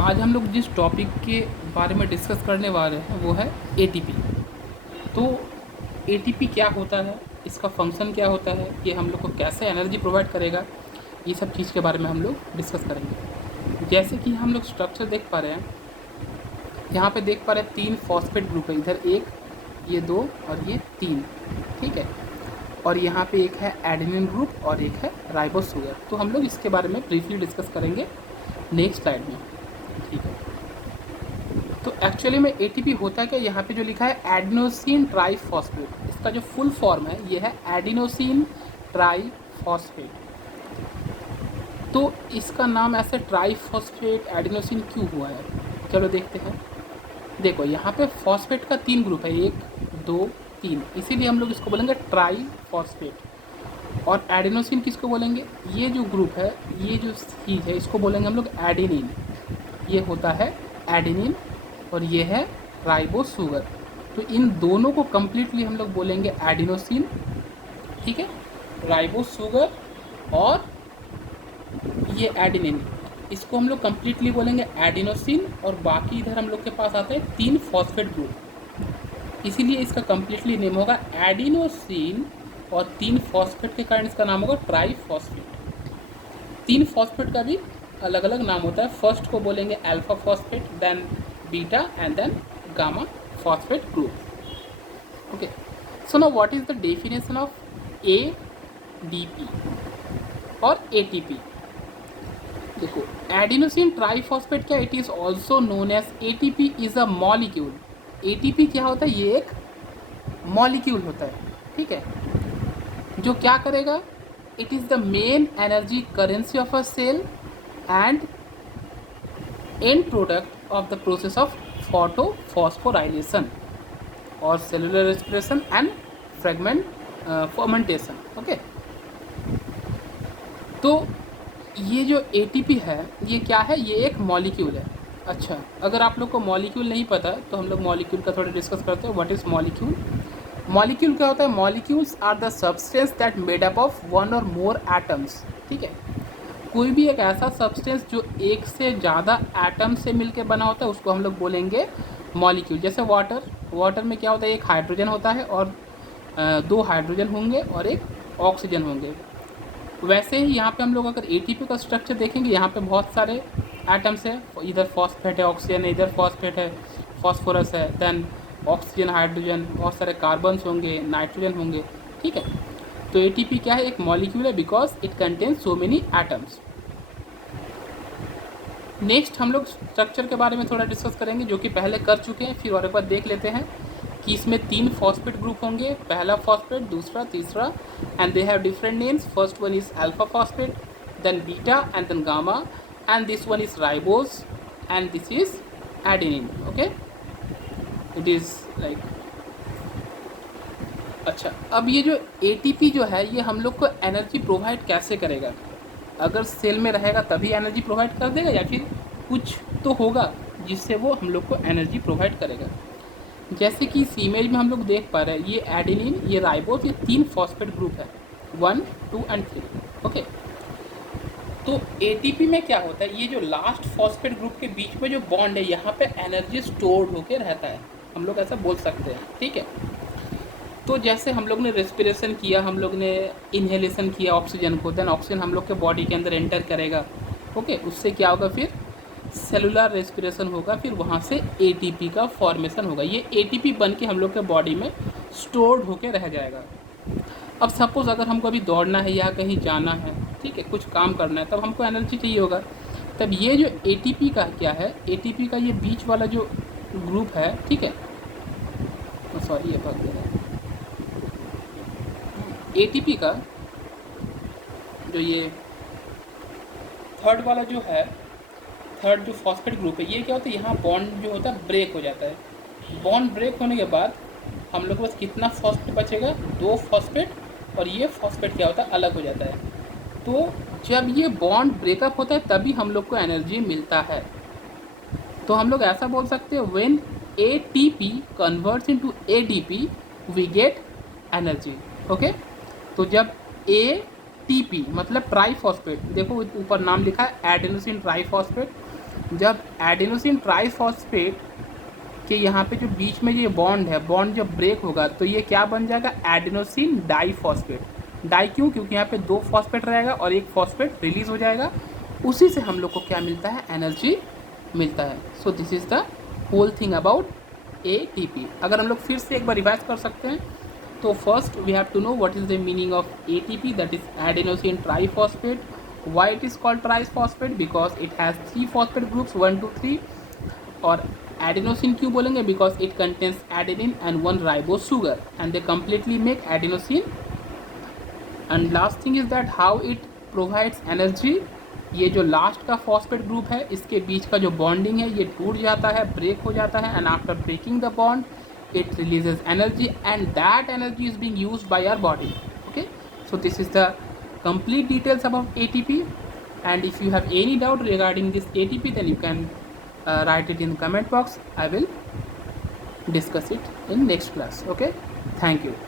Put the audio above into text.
आज हम लोग जिस टॉपिक के बारे में डिस्कस करने वाले हैं वो है एटीपी। तो एटीपी क्या होता है, इसका फंक्शन क्या होता है, ये हम लोग को कैसे एनर्जी प्रोवाइड करेगा, ये सब चीज़ के बारे में हम लोग डिस्कस करेंगे। जैसे कि हम लोग स्ट्रक्चर देख पा रहे हैं, यहाँ पे देख पा रहे हैं 3 फॉस्फेट ग्रुप है, इधर 1, ये 2 और ये 3, ठीक है। और यहाँ पे एक है एडेनिन ग्रुप और एक है राइबोस शुगर। तो हम लोग इसके बारे में ब्रीफली डिस्कस करेंगे नेक्स्ट स्लाइड में, ठीक है। तो एक्चुअली में एटीपी होता है क्या, यहाँ पे जो लिखा है एडिनोसिन ट्राइफॉस्फेट, इसका जो फुल फॉर्म है ये है एडिनोसिन ट्राइफॉस्फेट। तो इसका नाम ऐसे ट्राइफॉस्फेट एडिनोसिन क्यों हुआ है, चलो देखते हैं। देखो यहाँ पे फॉस्फेट का 3 ग्रुप है, 1 2 3, इसीलिए हम लोग इसको बोलेंगे ट्राइफॉस्फेट। और एडिनोसिन किसको बोलेंगे, ये जो ग्रुप है, ये जो चीज़ है, इसको बोलेंगे हम लोग एडेनिन। ये होता है एडेनिन और ये है राइबोस शुगर। तो इन दोनों को कंप्लीटली हम लोग बोलेंगे एडिनोसिन, ठीक है। राइबोस शुगर और ये एडेनिन, इसको हम लोग कंप्लीटली बोलेंगे एडिनोसिन। और बाकी इधर हम लोग के पास आते हैं 3 फॉस्फेट ग्रुप, इसीलिए इसका कंप्लीटली नेम होगा एडिनोसिन। और 3 फॉस्फेट के कारण इसका नाम होगा ट्राइफॉस्फेट। 3 फॉस्फेट का भी अलग अलग नाम होता है। फर्स्ट को बोलेंगे alpha phosphate, then beta and then gamma phosphate group. Okay, so now what is the definition of ADP और एटीपी। देखो एडिनोसिन ट्राइफॉस्फेट क्या, it is also known as ATP is a molecule. ATP क्या होता है, ये एक molecule होता है, ठीक है, जो क्या करेगा, it is the main energy currency of a cell and end product of the process of photophosphorylation or cellular respiration and fermentation। Okay, तो ये जो ATP है ये क्या है, ये एक मॉलिक्यूल है। अच्छा, अगर आप लोग को मॉलिक्यूल नहीं पता तो हम लोग मॉलिक्यूल का थोड़ा डिस्कस करते हैं। What is molecule. मॉलिक्यूल क्या होता है, molecules are the substance that made up of 1 और मोर एटम्स, ठीक है। कोई भी एक ऐसा सब्सटेंस जो एक से ज़्यादा एटम से मिलकर बना होता है उसको हम लोग बोलेंगे मॉलिक्यूल। जैसे वाटर, वाटर में क्या होता है, एक हाइड्रोजन होता है और 2 हाइड्रोजन होंगे और एक ऑक्सीजन होंगे। वैसे ही यहाँ पे हम लोग अगर एटीपी का स्ट्रक्चर देखेंगे, यहाँ पे बहुत सारे एटम्स है, इधर फॉस्फेट है, ऑक्सीजन है, इधर फॉस्फेट है, फॉस्फोरस है, देन ऑक्सीजन, हाइड्रोजन, बहुत सारे कार्बन्स होंगे, नाइट्रोजन होंगे, ठीक है। तो एटीपी क्या है, एक मॉलिक्यूल है because it contains so many atoms. Next हम लोग स्ट्रक्चर के बारे में थोड़ा डिस्कस करेंगे, जो कि पहले कर चुके हैं, फिर और एक बार देख लेते हैं कि इसमें 3 फॉस्फेट ग्रुप होंगे, पहला फॉस्फेट, दूसरा, तीसरा, and they have different names. First one is alpha phosphate, then beta and then gamma, and this one is ribose and this is adenine. Okay, it is like, अच्छा, अब ये जो ATP जो है ये हम लोग को एनर्जी प्रोवाइड कैसे करेगा। अगर सेल में रहेगा तभी एनर्जी प्रोवाइड कर देगा, या फिर कुछ तो होगा जिससे वो हम लोग को एनर्जी प्रोवाइड करेगा। जैसे कि इस इमेज में हम लोग देख पा रहे हैं, ये एडेनिन, ये राइबोस, ये 3 फॉस्फेट ग्रुप है, 1 2 एंड 3। ओके, तो एटीपी में क्या होता है, ये जो लास्ट फॉस्फेट ग्रुप के बीच में जो बॉन्ड है, यहाँ पे एनर्जी स्टोर्ड होकर रहता है, हम लोग ऐसा बोल सकते हैं, ठीक है। तो जैसे हम लोग ने रेस्पिरेशन किया, हम लोग ने इन्हेलेशन किया ऑक्सीजन को, देन ऑक्सीजन हम लोग के बॉडी के अंदर एंटर करेगा, ओके, उससे क्या होगा, फिर सेलुलर रेस्पिरेशन होगा, फिर वहाँ से एटीपी का फॉर्मेशन होगा। ये एटीपी बन के हम लोग के बॉडी में स्टोर्ड होके रह जाएगा। अब सपोज अगर हमको अभी दौड़ना है या कहीं जाना है, ठीक है, कुछ काम करना है, तब हमको एनर्जी चाहिए होगा। तब ये जो एटीपी का क्या है, एटीपी का ये बीच वाला जो ग्रुप है, ठीक है, सॉरी ये भाग गया है, एटीपी का जो ये थर्ड वाला जो है, थर्ड जो फॉस्फेट ग्रुप है, ये क्या होता है, यहाँ बॉन्ड जो होता है ब्रेक हो जाता है। बॉन्ड ब्रेक होने के बाद हम लोग के पास कितना फॉस्फेट बचेगा, 2 फॉस्फेट, और ये फॉस्फेट क्या होता है, अलग हो जाता है। तो जब ये बॉन्ड ब्रेकअप होता है तभी हम लोग को एनर्जी मिलता है। तो हम लोग ऐसा बोल सकते हैं, when ATP converts into ADP we get energy. Okay, तो जब एटीपी मतलब ट्राइफॉस्फेट, देखो ऊपर नाम लिखा है एडेनोसिन ट्राइफॉस्फेट, जब एडेनोसिन ट्राइफॉस्फेट के यहाँ पे जो बीच में ये बॉन्ड है, बॉन्ड जब ब्रेक होगा तो ये क्या बन जाएगा, एडेनोसिन डाइफॉस्फेट। डाई क्यों, क्योंकि यहाँ पे 2 फॉस्फेट रहेगा और 1 फॉस्फेट रिलीज हो जाएगा, उसी से हम लोग को क्या मिलता है, एनर्जी मिलता है। So this is the whole thing about ATP। अगर हम लोग फिर से एक बार रिवाइज कर सकते हैं तो first we have to know what is the meaning of ATP, that is adenosine triphosphate. Why it is called triphosphate? Because it has 3 phosphate groups 1 2 3। और adenosine क्यों बोलेंगे, because it contains adenine and 1 ribose sugar and they completely make adenosine। and last thing is that how it provides energy। ये जो last का phosphate group है इसके बीच का जो बॉन्डिंग है ये टूट जाता है, ब्रेक हो जाता है, and after breaking the bond it releases energy and that energy is being used by our body. Okay, so this is the complete details about ATP, and if you have any doubt regarding this ATP then you can write it in the comment box. I will discuss it in next class. Okay, thank you.